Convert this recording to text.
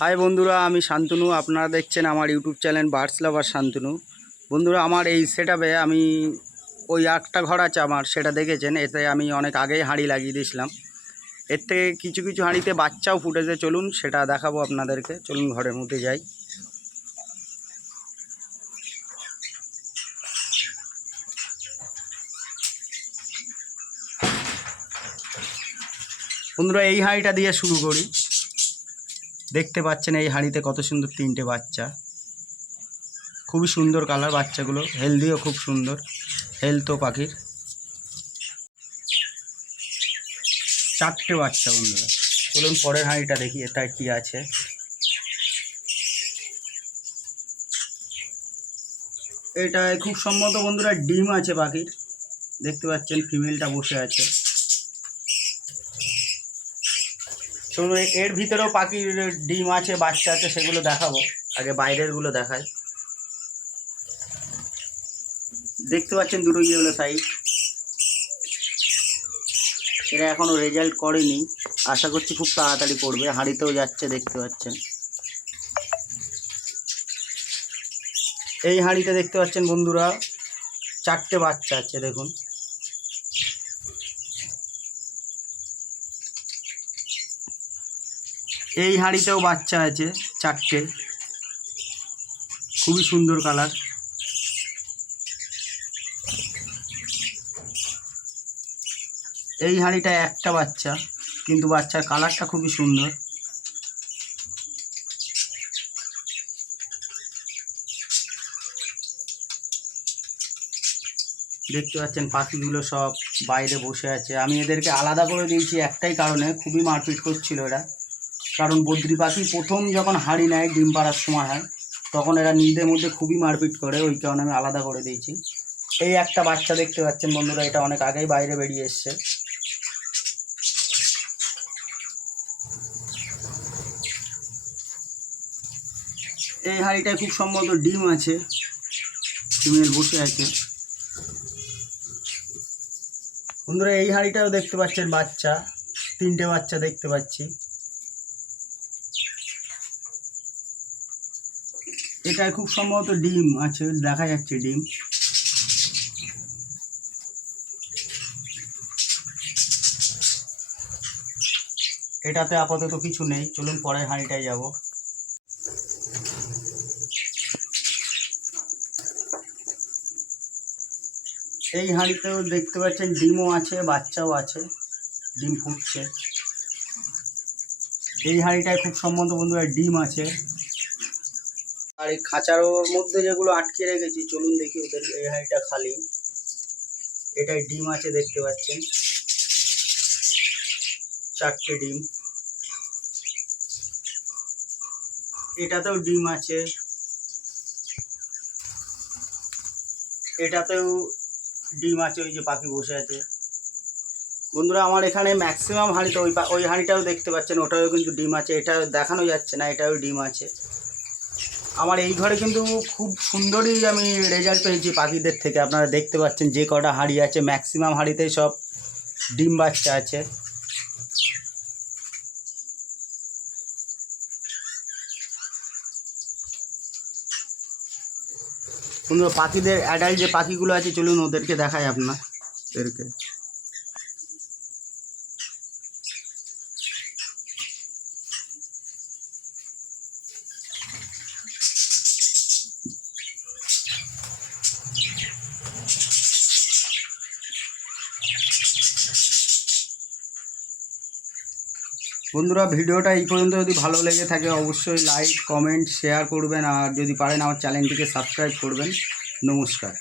High বন্ধুরা, আমি শান্তনু। আপনারা দেখছেন আমার YouTube channel birds lover Shantanu. বন্ধুরা, আমার এই সেট আমি ওই একটা ঘর আছে আমার, সেটা দেখেছেন। এতে আমি অনেক আগেই হাঁড়ি লাগিয়ে দিয়েছিলাম। এর থেকে কিছু কিছু হাঁড়িতে বাচ্চাও ফুটেছে। চলুন, সেটা দেখাবো আপনাদেরকে। চলুন, ঘরের মধ্যে যাই। বন্ধুরা, এই হাঁড়িটা দিয়ে শুরু করি। দেখতে পাচ্ছেন এই হাঁড়িতে কত সুন্দর তিনটে বাচ্চা। খুবই সুন্দর কালার বাচ্চাগুলো, হেলদিও খুব সুন্দর হেলথও পাখির। চারটে বাচ্চা বন্ধুরা। চলুন পরের হাঁড়িটা দেখি, এটা কি আছে। এটা খুব সম্মত বন্ধুরা ডিম আছে পাখির। দেখতে পাচ্ছেন, ফিমেলটা বসে আছে। এ- এর ভিতরেও পাখির ডিম আছে, বাচ্চা আছে, সেগুলো দেখাবো। আগে বাইরেরগুলো দেখাই। দেখতে পাচ্ছেন দুটো ইয়েলো সাইড এরা এখনও রেজাল্ট করেনি। আশা করছি খুব তাড়াতাড়ি পড়বে হাঁড়িতেও যাচ্ছে, দেখতে পাচ্ছেন। এই হাঁড়িতে দেখতে পাচ্ছেন বন্ধুরা, চারটে বাচ্চা আছে, দেখুন। এই হাঁড়িতেও বাচ্চা আছে চারটে। খুবই সুন্দর কালার। এই হাঁড়িটা একটা বাচ্চা, কিন্তু বাচ্চার কালারটা খুবই সুন্দর। দেখতে পাচ্ছেন পাখিগুলো সব বাইরে বসে আছে। আমি এদেরকে আলাদা করে দিয়েছি একটাই কারণে, খুবই মারপিট করছিল এরা। কারণ বদ্রি পাখি প্রথম যখন হাঁড়ি নেয়, ডিম পাড়ার সময় হয়, তখন এরা নিজেদের মধ্যে খুবই মারপিট করে, ওই কারণে আমি আলাদা করে দিয়েছি। এই একটা বাচ্চা দেখতে পাচ্ছেন বন্ধুরা, এটা অনেক আগেই বাইরে বেরিয়ে এসছে। এই হাঁড়িটায় খুব সম্ভবত ডিম আছে ফিমেল বসে আছে। বন্ধুরা, এই হাঁড়িটাও দেখতে পাচ্ছেন বাচ্চা, তিনটে বাচ্চা দেখতে পাচ্ছি। এটায় খুব সম্ভবত ডিম আছে, দেখা যাচ্ছে ডিম। এটাতে আপাতত কিছু নেই, চলুন পরের হাঁড়িটায় যাব। এই হাঁড়িতেও দেখতে পাচ্ছেন ডিমও আছে, বাচ্চাও আছে, ডিম ফুটছে। এই হাঁড়িটায় খুব সম্বন্ধ বন্ধুরা ডিম আছে। আর এই খাঁচারোর মধ্যে যেগুলো আটকে রেখেছি, চলুন দেখি ওদের এই হাঁড়িটা খালি। এটাই ডিম আছে, দেখতে পাচ্ছেন। চারটে ডিম। এটাতেও ডিম আছে। এটাতেও ডিম আছে ওই যে পাখি বসে আছে। বন্ধুরা, আমার এখানে ম্যাক্সিমাম হাঁড়িটা ওই ওই হাঁড়িটাও দেখতে পাচ্ছেন, ওটাও কিন্তু ডিম আছে। এটা দেখানো যাচ্ছে না, এটাও ডিম আছে। আমার এই ঘরে কিন্তু খুব সুন্দরই আমি রেজাল্ট পেয়েছি পাখিদের থেকে। আপনারা দেখতে পাচ্ছেন যে কটা হাঁড়ি আছে ম্যাক্সিমাম হাঁড়িতেই সব ডিম বাচ্চা আছে। সুন্দর পাখিদের অ্যাডাল্ট যে পাখিগুলো আছে, চলুন ওদেরকে দেখায় আপনার বন্ধুরা, ভিডিওটা এই পর্যন্ত যদি ভালো লেগে থাকে, অবশ্যই লাইক কমেন্ট শেয়ার করবেন, আর যদি পারেন আমার চ্যানেলটিকে সাবস্ক্রাইব করবেন। নমস্কার।